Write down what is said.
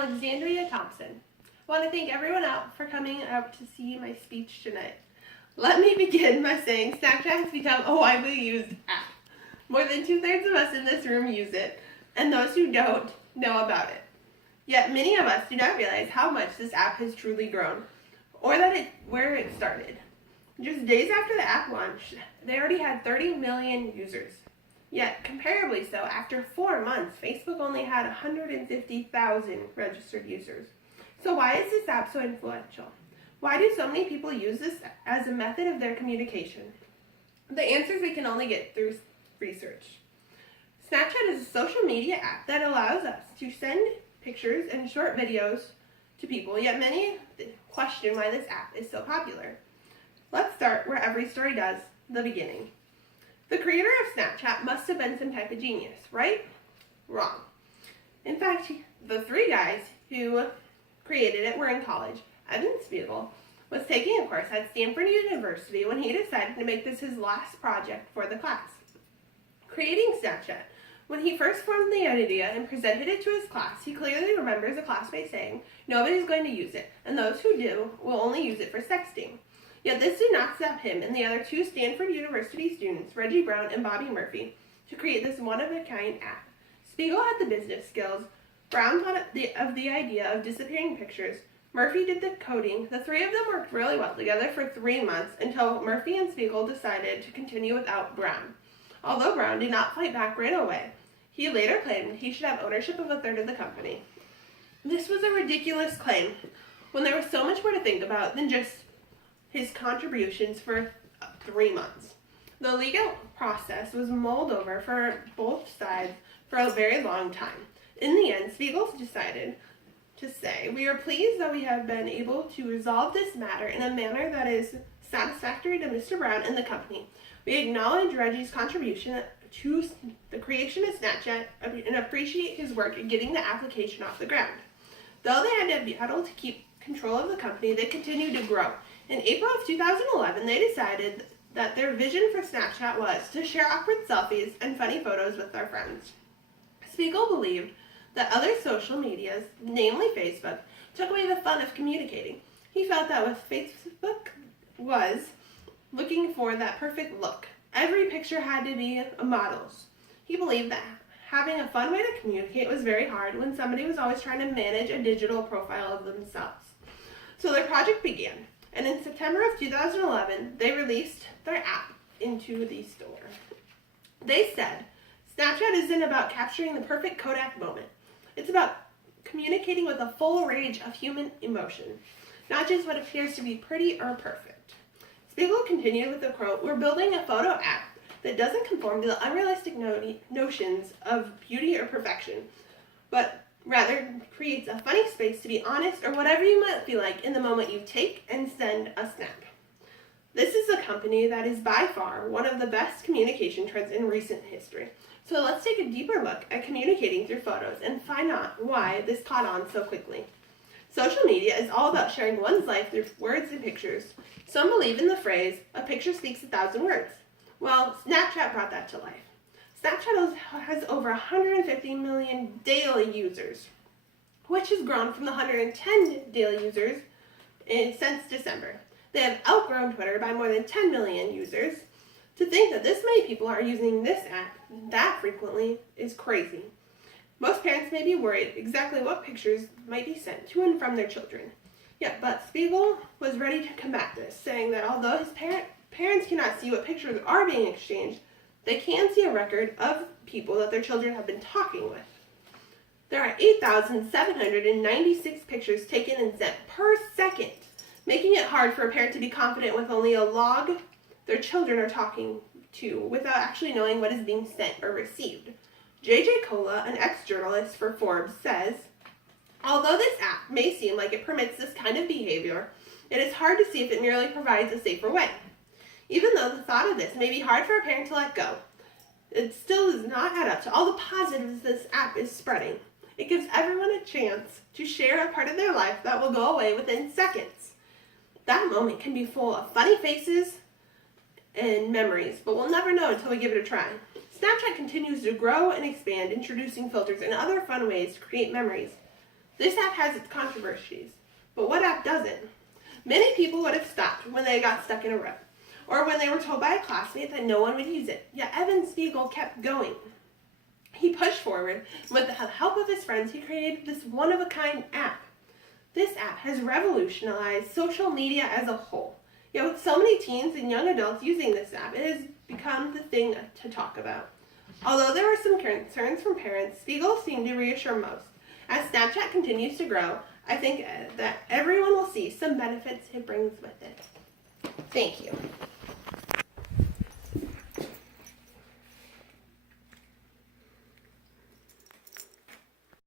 Alexandria, Thompson. I want to thank everyone out for coming out to see my speech tonight. Let me begin by saying Snapchat has become a widely used app. More than 2/3 of us in this room use it, and those who don't know about it. Yet many of us do not realize how much this app has truly grown, or where it started. Just days after the app launched, they already had 30 million users. Yet, comparably so, after 4 months, Facebook only had 150,000 registered users. So why is this app so influential? Why do so many people use this as a method of their communication? The answers we can only get through research. Snapchat is a social media app that allows us to send pictures and short videos to people, yet many question why this app is so popular. Let's start where every story does, the beginning. The creator of Snapchat must have been some type of genius, right? Wrong. In fact, the 3 guys who created it were in college. Evan Spiegel was taking a course at Stanford University when he decided to make this his last project for the class. Creating Snapchat. When he first formed the idea and presented it to his class, he clearly remembers a classmate saying, "Nobody's going to use it, and those who do will only use it for sexting." Yet this did not stop him and the other 2 Stanford University students, Reggie Brown and Bobby Murphy, to create this one-of-a-kind app. Spiegel had the business skills, Brown thought of the idea of disappearing pictures, Murphy did the coding. The 3 of them worked really well together for 3 months until Murphy and Spiegel decided to continue without Brown. Although Brown did not fight back right away, he later claimed he should have ownership of 1/3 of the company. This was a ridiculous claim when there was so much more to think about than just his contributions for 3 months. The legal process was mulled over for both sides for a very long time. In the end, Spiegel decided to say, "We are pleased that we have been able to resolve this matter in a manner that is satisfactory to Mr. Brown and the company. We acknowledge Reggie's contribution to the creation of Snapchat and appreciate his work in getting the application off the ground." Though they had to battle to keep control of the company, they continued to grow. In April of 2011, they decided that their vision for Snapchat was to share awkward selfies and funny photos with their friends. Spiegel believed that other social medias, namely Facebook, took away the fun of communicating. He felt that with Facebook was looking for that perfect look. Every picture had to be a model's. He believed that having a fun way to communicate was very hard when somebody was always trying to manage a digital profile of themselves. So their project began. And in September of 2011, they released their app into the store. They said, "Snapchat isn't about capturing the perfect Kodak moment. It's about communicating with a full range of human emotion, not just what appears to be pretty or perfect." Spiegel continued with the quote, "We're building a photo app that doesn't conform to the unrealistic notions of beauty or perfection, but rather creates a funny space to be honest or whatever you might feel like in the moment you take and send a snap." This is a company that is by far one of the best communication trends in recent history. So let's take a deeper look at communicating through photos and find out why this caught on so quickly. Social media is all about sharing one's life through words and pictures. Some believe in the phrase, "A picture speaks 1,000 words." Well, Snapchat brought that to life. Snapchat has over 150 million daily users, which has grown from the 110 daily users since December. They have outgrown Twitter by more than 10 million users. To think that this many people are using this app that frequently is crazy. Most parents may be worried exactly what pictures might be sent to and from their children. But Spiegel was ready to combat this, saying that although his parents cannot see what pictures are being exchanged, they can see a record of people that their children have been talking with. There are 8,796 pictures taken and sent per second, making it hard for a parent to be confident with only a log their children are talking to without actually knowing what is being sent or received. J.J. Cola, an ex-journalist for Forbes, says, "Although this app may seem like it permits this kind of behavior, it is hard to see if it merely provides a safer way. Even though the thought of this may be hard for a parent to let go, it still does not add up to all the positives this app is spreading. It gives everyone a chance to share a part of their life that will go away within seconds. That moment can be full of funny faces and memories, but we'll never know until we give it a try." Snapchat continues to grow and expand, introducing filters and other fun ways to create memories. This app has its controversies, but what app doesn't? Many people would have stopped when they got stuck in a rut, or when they were told by a classmate that no one would use it, yet Evan Spiegel kept going. He pushed forward, and with the help of his friends, he created this one-of-a-kind app. This app has revolutionized social media as a whole. Yet with so many teens and young adults using this app, it has become the thing to talk about. Although there were some concerns from parents, Spiegel seemed to reassure most. As Snapchat continues to grow, I think that everyone will see some benefits it brings with it. Thank you.